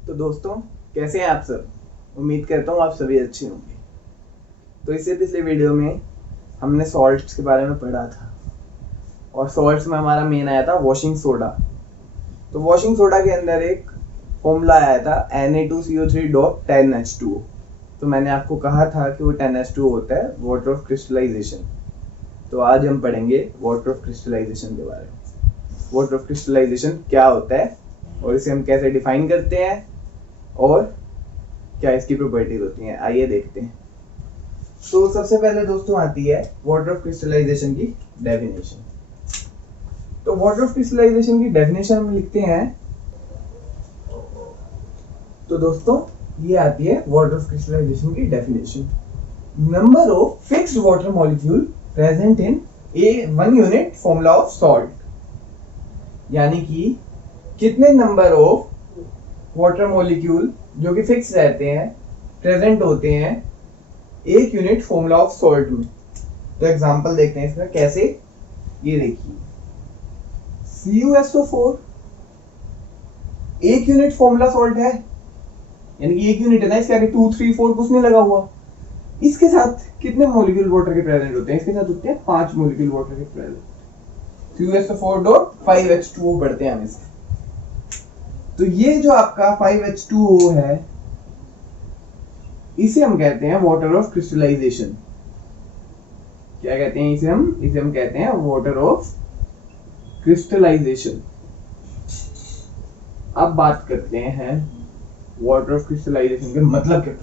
तो दोस्तों, कैसे हैं आप सब। उम्मीद करता हूँ आप सभी अच्छे होंगे। तो इससे पिछले वीडियो में हमने सॉल्ट्स के बारे में पढ़ा था और सॉल्ट्स में हमारा मेन आया था वॉशिंग सोडा। तो वॉशिंग सोडा के अंदर एक फॉर्मूला आया था Na2CO3.10H2O। तो मैंने आपको कहा था कि वो 10H2O होता है वाटर ऑफ क्रिस्टलाइजेशन। तो आज हम पढ़ेंगे वाटर ऑफ क्रिस्टलाइजेशन के बारे में। वाटर ऑफ क्रिस्टलाइजेशन क्या होता है और इसे हम कैसे डिफाइन करते हैं और क्या इसकी प्रॉपर्टीज होती हैं, आइए देखते हैं। तो सबसे पहले दोस्तों आती है वाटर ऑफ क्रिस्टलाइजेशन की डेफिनेशन। तो वाटर ऑफ क्रिस्टलाइजेशन की डेफिनेशन हम लिखते हैं। तो दोस्तों ये आती है वाटर ऑफ क्रिस्टलाइजेशन की definition. Number of fixed water molecule present in A 1 unit formula of salt, यानी कि कितने नंबर ऑफ वाटर मॉलिक्यूल जो कि फिक्स रहते हैं, प्रेजेंट होते हैं एक यूनिट फॉर्मूला ऑफ सॉल्ट में। तो एग्जांपल देखते हैं इसमें कैसे। ये देखिए CuSO4 एक यूनिट फॉर्मूला सॉल्ट है, यानी कि एक यूनिट है ना, इसके आगे 2 3 4 कुछ नहीं लगा हुआ। इसके साथ कितने मॉलिक्यूल वाटर के प्रेजेंट होते हैं? इसके साथ होते हैं 5 मॉलिक्यूल वाटर के प्रेजेंट। CuSO4.5H2O पढ़ते हैं हम इसे। तो ये जो आपका 5H2O है, इसे हम कहते हैं वाटर ऑफ क्रिस्टलाइजेशन। क्या कहते हैं इसे हम कहते हैं वाटर ऑफ क्रिस्टलाइजेशन। अब बात करते हैं वाटर ऑफ क्रिस्टलाइजेशन के मतलब क्या।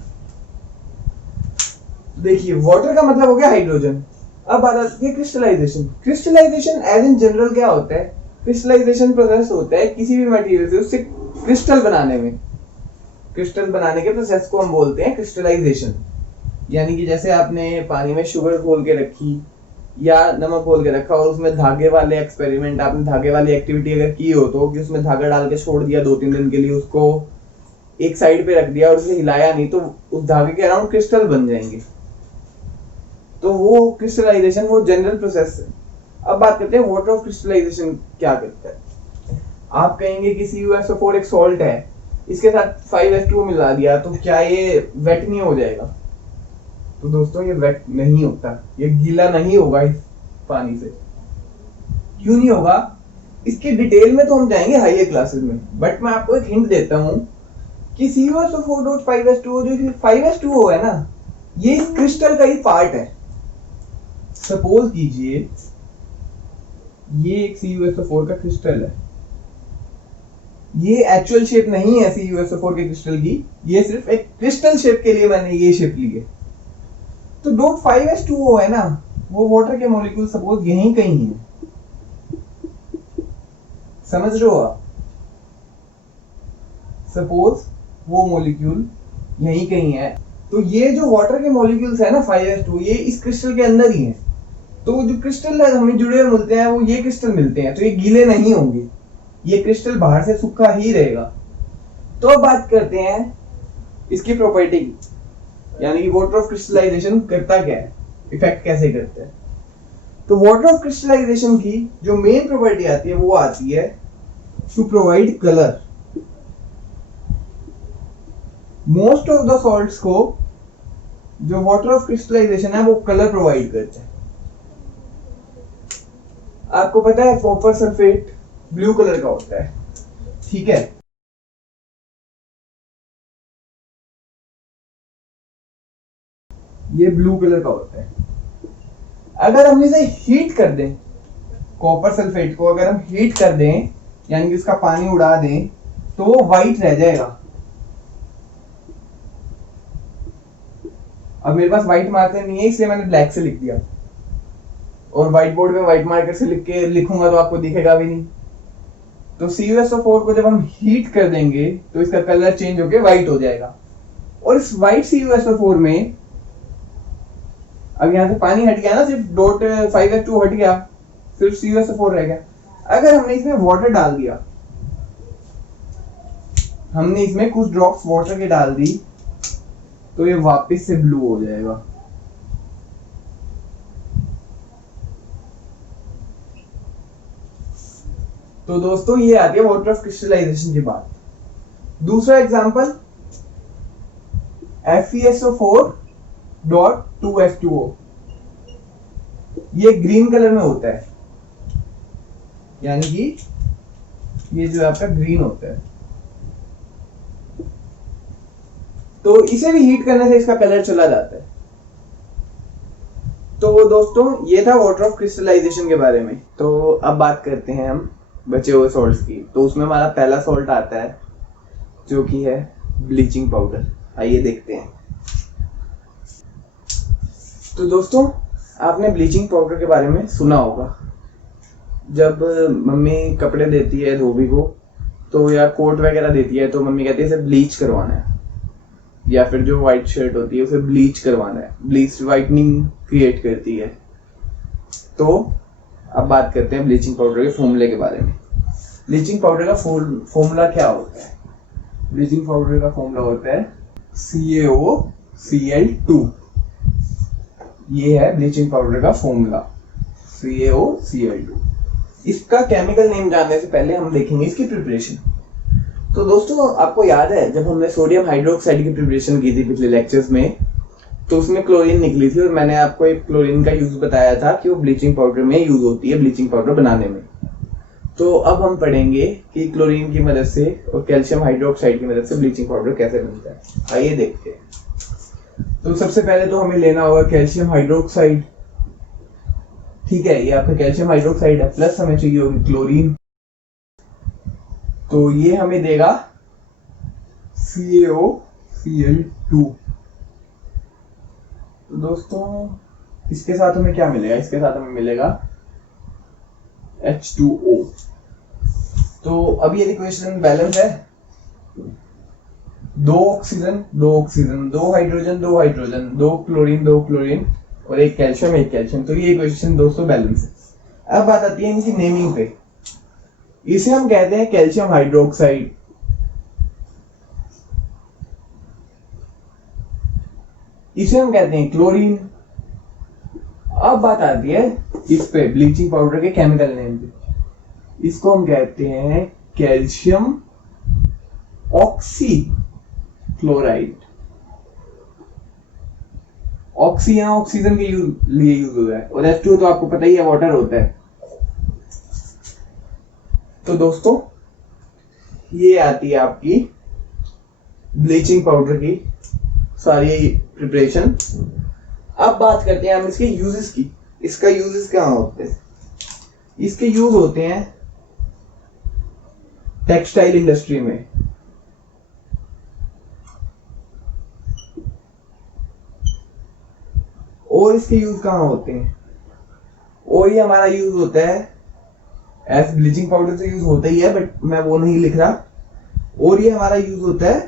देखिए वाटर का मतलब हो गया हाइड्रोजन। अब बात आती है crystallisation. Crystallisation as in general क्या होता है? क्रिस्टलाइजेशन प्रोसेस होता है किसी भी मटेरियल से उससे क्रिस्टल बनाने में। क्रिस्टल बनाने के प्रोसेस को हम बोलते हैं क्रिस्टलाइजेशन। यानी कि जैसे आपने पानी में शुगर घोल के रखी या नमक घोल के रखा और उसमें धागे वाले एक्सपेरिमेंट, आपने धागे वाली एक्टिविटी अगर की हो तो कि उसमें धागा डाल के छोड़ दिया 2-3 दिन के लिए, उसको एक साइड पे रख दिया और उसे हिलाया नहीं, तो उस धागे के अराउंड क्रिस्टल बन जाएंगे। तो वो क्रिस्टलाइजेशन वो जनरल प्रोसेस है। अब बात करते हैं वाटर ऑफ क्रिस्टलाइजेशन क्या करता है। आप कहेंगे कि CuSO4 एक सॉल्ट है, इसके साथ 5H2O मिला दिया तो क्या ये वेट नहीं हो जाएगा? तो दोस्तों ये वेट नहीं होता, ये गीला नहीं होगा इस पानी से। क्यों नहीं होगा? इसके डिटेल में तो हम जाएंगे हायर क्लासेस में, बट मैं आपको एक हिंट देता हूं कि CuSO4.5H2O जो 5H2O है ना, ये इस क्रिस्टल का ही पार्ट है। सपोज कीजिए ये एक CuSO4 का क्रिस्टल है। ये एक्चुअल शेप नहीं है CuSO4 के क्रिस्टल की, ये सिर्फ एक क्रिस्टल शेप के लिए मैंने ये शेप ली है। तो .5H2O है ना, वो वाटर के मॉलिक्यूल सपोज यहीं कहीं है। समझ रहे हो आप? सपोज वो मॉलिक्यूल यहीं कहीं है, तो ये जो वाटर के मॉलिक्यूल्स है ना 5H2O, ये इस क्रिस्टल के अंदर ही है। तो जो क्रिस्टल हमें जुड़े हुए मिलते हैं वो ये क्रिस्टल मिलते हैं, तो ये गीले नहीं होंगे, ये क्रिस्टल बाहर से सूखा ही रहेगा। तो अब बात करते हैं इसकी प्रॉपर्टी की, यानी कि वाटर ऑफ क्रिस्टलाइजेशन करता क्या है, इफेक्ट कैसे करता है। तो वाटर ऑफ क्रिस्टलाइजेशन की जो मेन प्रॉपर्टी आती है वो आती है to provide colour. Most of the salts को जो वाटर ऑफ क्रिस्टलाइजेशन है वो कलर प्रोवाइड करता है। आपको पता है कॉपर सल्फेट ब्लू कलर का होता है, ठीक है। ये ब्लू कलर का होता है। अगर हम इसे हीट कर दें, कॉपर सल्फेट को अगर हम हीट कर दें, यानी कि उसका पानी उड़ा दें, तो वो व्हाइट रह जाएगा। अब मेरे पास व्हाइट मार्कर नहीं है, इसलिए मैंने ब्लैक से लिख दिया, और व्हाइट बोर्ड में व्हाइट मार्कर से लिखूंगा तो आपको दिखेगा भी नहीं। तो CuSO4 को जब हम हीट कर देंगे तो इसका कलर चेंज होकर व्हाइट हो जाएगा। और इस व्हाइट CuSO4 में अब यहां से पानी हट गया ना, सिर्फ .5H2O हट गया, सिर्फ CuSO4 रह गया। अगर हमने इसमें वाटर डाल दिया, हमने इसमें कुछ ड्रॉप्स वाटर के डाल दी, तो ये वापस से ब्लू हो जाएगा। तो दोस्तों ये आती है वाटर ऑफ क्रिस्टलाइजेशन की बात। दूसरा एग्जांपल FeSO4.2H2O, ये ग्रीन कलर में होता है, यानी कि ये जो आपका ग्रीन होता है। तो इसे भी हीट करने से इसका कलर चला जाता है। तो दोस्तों ये था वाटर ऑफ क्रिस्टलाइजेशन के बारे में। तो अब बात करते हैं हम बचे हुए सॉल्ट्स की। तो उसमें हमारा पहला सॉल्ट आता है जो कि है ब्लीचिंग पाउडर। आइए देखते हैं। तो दोस्तों आपने ब्लीचिंग पाउडर के बारे में सुना होगा। जब मम्मी कपड़े देती है धोबी को, तो या कोट वगैरह देती है, तो मम्मी कहती है इसे ब्लीच करवाना है, या फिर जो व्हाइट शर्ट होती है उसे ब्लीच करवाना है। ब्लीच व्हाइटनिंग क्रिएट करती है। तो अब बात करते हैं ब्लीचिंग पाउडर के फॉर्मूले के बारे में। ब्लीचिंग पाउडर का फॉर्मूला क्या होता है? ब्लीचिंग पाउडर का फॉर्मूला होता है CaOCl2। ये है ब्लीचिंग पाउडर का फॉर्मूला, CaOCl2। इसका केमिकल नेम जानने से पहले हम देखेंगे इसकी प्रिपरेशन। तो दोस्तों आपको याद है जब हमने सोडियम हाइड्रोक्साइड की प्रिपरेशन की थी पिछले लेक्चर्स में, तो उसमें क्लोरीन निकली थी और मैंने आपको एक क्लोरीन का यूज बताया था कि वो ब्लीचिंग पाउडर में यूज होती है, ब्लीचिंग पाउडर बनाने में। तो अब हम पढ़ेंगे कि क्लोरीन की मदद से और कैल्शियम हाइड्रोक्साइड की मदद से ब्लीचिंग पाउडर कैसे बनता है। आइए देखते हैं। तो सबसे पहले तो हमें लेना होगा कैल्शियम हाइड्रोक्साइड। ठीक है, ये आपका कैल्शियम हाइड्रोक्साइड है, प्लस हमें चाहिए होगी क्लोरीन। तो ये हमें देगा CaOCl2। तो दोस्तों इसके साथ हमें क्या मिलेगा? इसके साथ हमें मिलेगा H2O। तो अब ये इक्वेशन बैलेंस है, 2 oxygen 2 oxygen, 2 hydrogen 2 hydrogen, 2 chlorine 2 chlorine और 1 कैल्शियम 1 कैल्शियम। तो ये इक्वेशन दोस्तों बैलेंस है। अब बात आती है इनकी नेमिंग पे। इसे हम कहते हैं कैल्शियम हाइड्रोक्साइड, इसे हम कहते हैं क्लोरीन। अब बात आती है इस पे ब्लीचिंग पाउडर के केमिकल नेम पे। इसको हम कहते हैं कैल्शियम ऑक्सी क्लोराइड। ऑक्सी यहाँ ऑक्सीजन के लिए यूज हो रहा है और H2O तो आपको पता ही है वाटर होता है। तो दोस्तों ये आती है आपकी ब्लीचिंग पाउडर की सारी प्रिपरेशन। अब बात करते हैं हम इसके यूजेस की। इसका यूजेस कहाँ होते हैं? इसके यूज होते हैं टेक्सटाइल इंडस्ट्री में, और इसके यूज कहाँ होते हैं? और ये हमारा यूज होता है एज ब्लीचिंग पाउडर से यूज होता ही है, बट मैं वो नहीं लिख रहा। और ये हमारा यूज होता है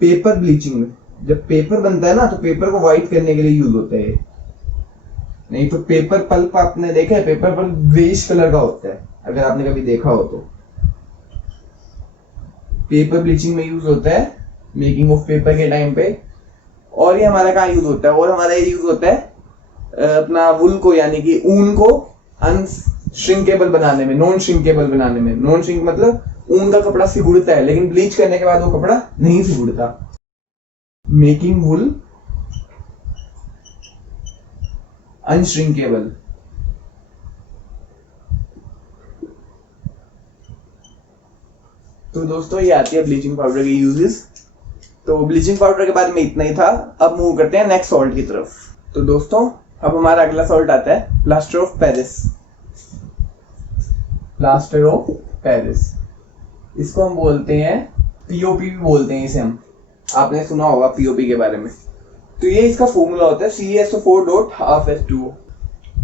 पेपर ब्लीचिंग में। जब पेपर बनता है ना, तो पेपर को व्हाइट करने के लिए यूज होता है। नहीं तो पेपर पल्प आपने देखा है, पेपर पल्प ग्रेइश कलर का होता है, अगर आपने कभी देखा हो तो। पेपर ब्लीचिंग में यूज होता है मेकिंग ऑफ पेपर के टाइम पे। और ये हमारा कहाँ यूज होता है? और हमारा ये यूज होता है अपना वुल को, यानी कि ऊन को अनश्रिंकेबल बनाने में, नॉन श्रिंकेबल बनाने में। नॉन श्रिंक मतलब ऊन का कपड़ा सिकुड़ता है, लेकिन ब्लीच करने के बाद वो कपड़ा नहीं सिकुड़ता। मेकिंग वुल अनश्रिंकेबल। तो दोस्तों ये आती है ब्लीचिंग पाउडर के यूजेस। तो ब्लीचिंग पाउडर के बारे में इतना ही था। अब मूव करते हैं नेक्स्ट सॉल्ट की तरफ। तो दोस्तों अब हमारा अगला सॉल्ट आता है plaster of Paris. Plaster of Paris, इसको हम बोलते हैं पीओपी भी बोलते हैं इसे हम। आपने सुना होगा पीओपी के बारे में। तो ये इसका फॉर्मूला होता है CaSO4.12H2O।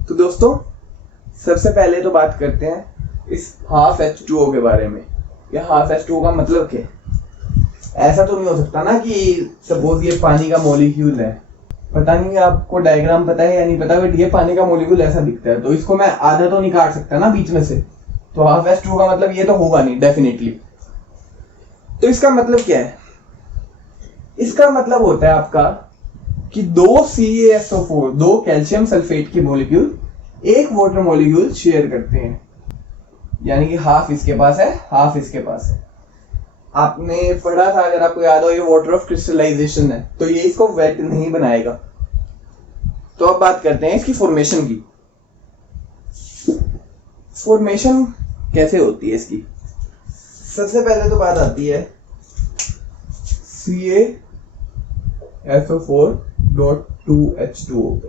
तो दोस्तों सबसे पहले तो बात करते हैं इस हाफ H2O के बारे में। यह हाफ H2O का मतलब क्या है? ऐसा तो नहीं हो सकता ना कि सपोज ये पानी का मॉलिक्यूल है। पता नहीं आपको डायग्राम पता है या नहीं पता, बट ये पानी का मॉलिक्यूल ऐसा दिखता है। तो इसको मैं आधा तो नहीं काट सकता ना बीच में से। तो हाफ H2O का मतलब ये तो होगा नहीं डेफिनेटली। तो इसका मतलब क्या है? इसका मतलब होता है आपका कि 2 CaSO4, 2 कैल्शियम सल्फेट के मॉलिक्यूल एक वाटर मॉलिक्यूल शेयर करते हैं, यानी कि हाफ इसके पास है हाफ इसके पास है। आपने पढ़ा था, अगर आपको याद हो, ये वाटर ऑफ क्रिस्टलाइजेशन है, तो ये इसको वेट नहीं बनाएगा। तो अब बात करते हैं इसकी फॉर्मेशन की। फॉर्मेशन कैसे होती है इसकी? सबसे पहले तो बात आती है CaSO4.2H2O पे।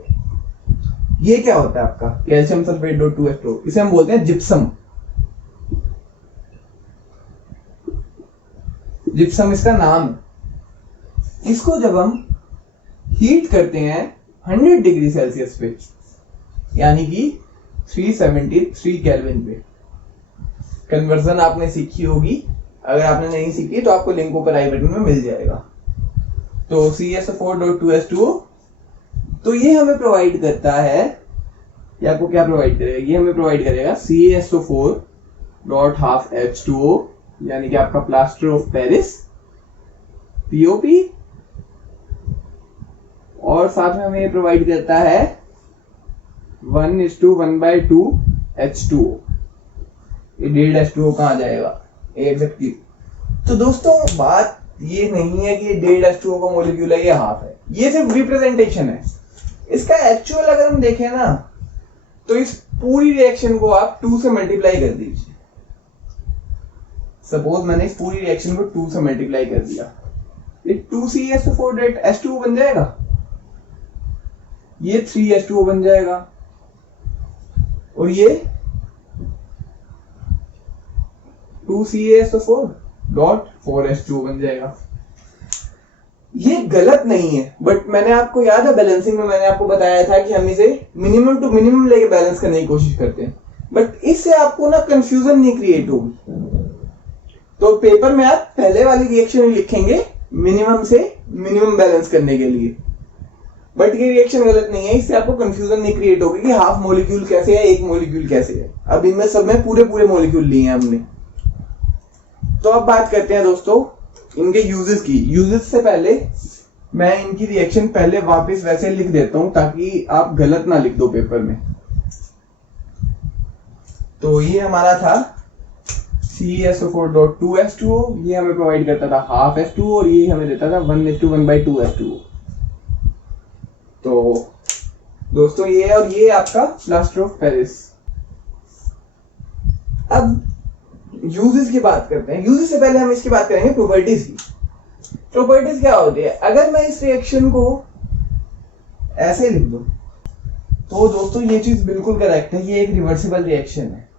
ये क्या होता है आपका? कैल्शियम सल्फेट .2H2O, इसे हम बोलते हैं जिप्सम। जिप्सम इसका नाम है। इसको जब हम हीट करते हैं 100 डिग्री सेल्सियस पे, यानी कि 373 केल्विन पे, कन्वर्जन आपने सीखी होगी, अगर आपने नहीं सीखी तो आपको लिंक ऊपर आई बटन में मिल जाएगा। तो CaSO4.2H2O, तो ये हमें प्रोवाइड करता है, ये आपको क्या प्रोवाइड करेगा? ये हमें प्रोवाइड करेगा CaSO4.12H2O, यानी कि आपका प्लास्टर ऑफ पेरिस, POP, और साथ में हमें ये प्रोवाइड करता है 1:1/2 H2O। ये 1.5 H2O कहाँ जाएगा एग्जैक्टली? तो दोस्तों बात ये नहीं है कि ये 1.5 H2O का मॉलिक्यूल है, ये हाफ है, ये सिर्फ रिप्रेजेंटेशन है। इसका एक्चुअल अगर हम देखें ना, तो इस पूरी रिएक्शन को आप 2 से मल्टीप्लाई कर दीजिए। सपोज मैंने इस पूरी रिएक्शन को 2 से मल्टीप्लाई कर दिया, ये 2CaSO4.H2O बन जाएगा, ये 3H2O बन जाएगा, और ये 2CaSO4.4H2O बन जाएगा। ये गलत नहीं है, बट मैंने आपको याद है बैलेंसिंग में मैंने आपको बताया था कि हम इसे मिनिमम टू मिनिमम लेके बैलेंस करने की कोशिश करते हैं, बट इससे आपको ना कंफ्यूजन नहीं क्रिएट होगी। तो पेपर में आप पहले वाली रिएक्शन ही लिखेंगे मिनिमम से मिनिमम बैलेंस करने के लिए, बट ये रिएक्शन गलत नहीं है, इससे आपको कंफ्यूजन नहीं क्रिएट होगी कि हाफ मॉलिक्यूल कैसे है, एक मॉलिक्यूल कैसे है। अब इनमें सब में पूरे पूरे मॉलिक्यूल लिए हैं हमने। तो अब बात करते हैं दोस्तों इनके यूजेस की। यूजेस से पहले मैं इनकी रिएक्शन पहले वापस वैसे लिख देता हूं ताकि आप गलत ना लिख दो पेपर में। तो ये हमारा था CaSO4.2H2O, ये हमें प्रोवाइड करता था हाफ H2O, और ये हमें देता था 1:1/2 H2O। तो दोस्तों ये और ये आपका प्लास्टर ऑफ पेरिस। अब यूजेस की बात करते हैं। यूजेस से पहले हम इसकी बात करेंगे प्रॉपर्टीज की। प्रॉपर्टीज क्या होती है? अगर मैं इस रिएक्शन को ऐसे लिख दूं तो दोस्तों ये चीज बिल्कुल करेक्ट है, ये एक रिवर्सिबल रिएक्शन है।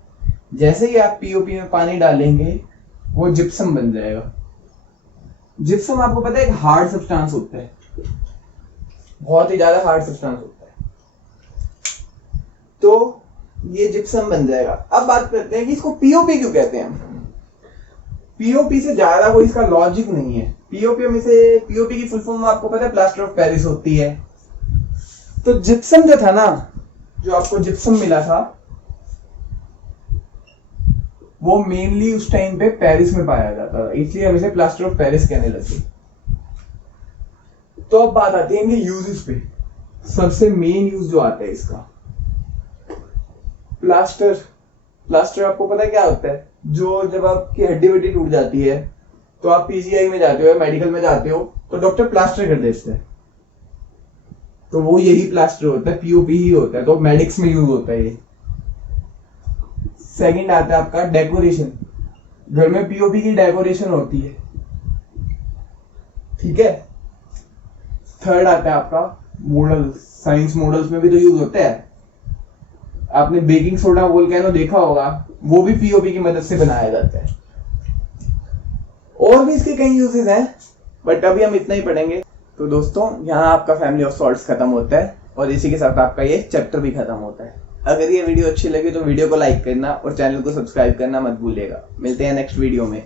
जैसे ही आप POP में पानी डालेंगे वो जिप्सम बन जाएगा। जिप्सम आपको पता है एक हार्ड सब्सटेंस होता है, बहुत ही ज्यादा हार्ड सब्सटेंस होता है, तो ये जिप्सम बन जाएगा। अब बात करते हैं कि इसको POP क्यों कहते हैं। POP से ज्यादा कोई इसका लॉजिक नहीं है। POP की फुल फॉर्म आपको पता है प्लास्टर ऑफ पेरिस होती है। तो जिप्सम जो था ना, जो आपको जिप्सम मिला था, वो मेनली उस टाइम पे पेरिस में पाया जाता था, इसलिए हम इसे प्लास्टर ऑफ पेरिस कहने लगे। तो अब बात आती है इनके यूजेस पे। सबसे मेन यूज जो आता है इसका, प्लास्टर आपको पता है क्या होता है? जो जब आपकी हड्डी वड्डी टूट जाती है तो आप PGI में जाते हो, मेडिकल में जाते हो, तो डॉक्टर प्लास्टर कर देते हैं, तो वो यही प्लास्टर होता है, POP ही होता है, तो मेडिक्स में यूज होता है ये। सेकंड आता है आपका डेकोरेशन। घर में POP की डेकोरेशन होती है, ठीक है। थर्ड आता है आपका मॉडल। साइंस मॉडल्स में भी तो यूज होता है। आपने बेकिंग सोडा वोल्केनो देखा होगा, वो भी POP की मदद से बनाया जाता है। और भी इसके कई यूजेस हैं, बट अभी हम इतना ही पढ़ेंगे। तो दोस्तों यहाँ आपका फैमिली ऑफ सॉल्ट्स खत्म होता है, और इसी के साथ आपका ये चैप्टर भी खत्म होता है। अगर ये वीडियो अच्छी लगी तो वीडियो को लाइक करना और चैनल को सब्सक्राइब करना मत भूलिएगा। मिलते हैं नेक्स्ट वीडियो में।